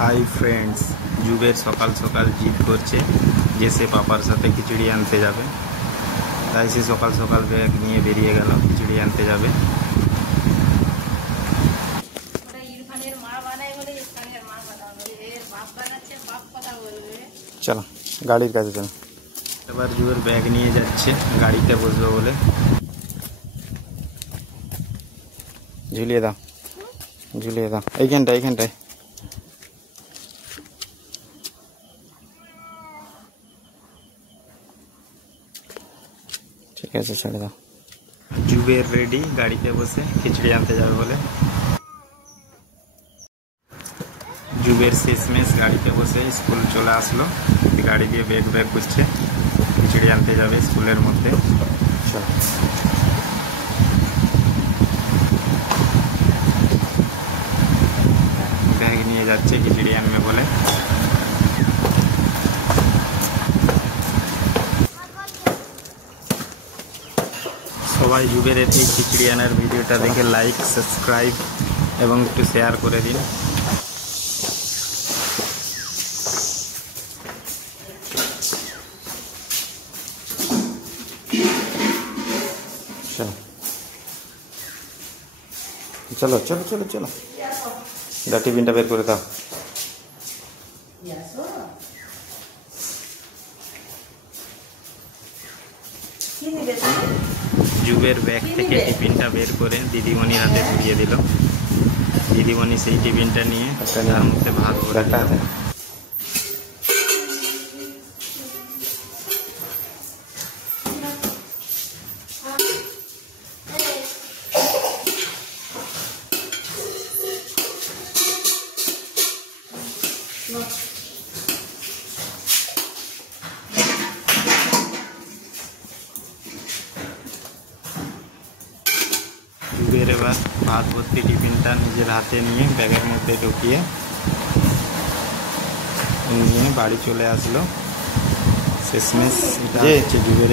Hi friends, যুবের সকাল সকাল জিদ করছে যে সে পাপার সাথে খিচুড়ি আনতে যাবে। তাই সে সকাল সকাল ব্যাগ নিয়ে বেরিয়ে গেল খিচুড়ি আনতে যাবে। চলো গাড়ির কাছে চলো। এবার যুবের ব্যাগ নিয়ে যাচ্ছে গাড়িতে বসবে বলে। ঝুলিয়ে দাও, ঝুলিয়ে দাও এইখানটায়। ঠিক আছে, ছেড়ে দাও। যুবের রেডি, গাড়িতে বসে খিচুড়ি আনতে যাবে বলে। যুবের শেষমেশ গাড়িতে বসে স্কুল চলে আসলো। গাড়ি দিয়ে ব্যাগ গুছছে, খিচুড়ি আনতে যাবে স্কুলের মধ্যে। ব্যাগ নিয়ে যাচ্ছে খিচুড়ি আনবে বলে। সবাই যুবের এই খিচুড়ি আনার ভিডিওটা দেখে লাইক, সাবস্ক্রাইব এবং একটু শেয়ার করে দিন। চলো চলো চলো চলো, টিফিনটা বের করে দাও। যুবের ব্যাগ থেকে টিফিনটা বের করে দিদিমণির হাতে ধরিয়ে দিল। দিদিমণি সেই টিফিনটা নিয়ে তার মধ্যে ভাত ভরে দিল। যুবের এবার ভাত ভর্তি টিফিনটা নিজের হাতে নিয়ে ব্যাগের মধ্যে ঢুকিয়ে নিয়ে বাড়ি চলে আসলো। শেষমেশ এটা হচ্ছে যুবের।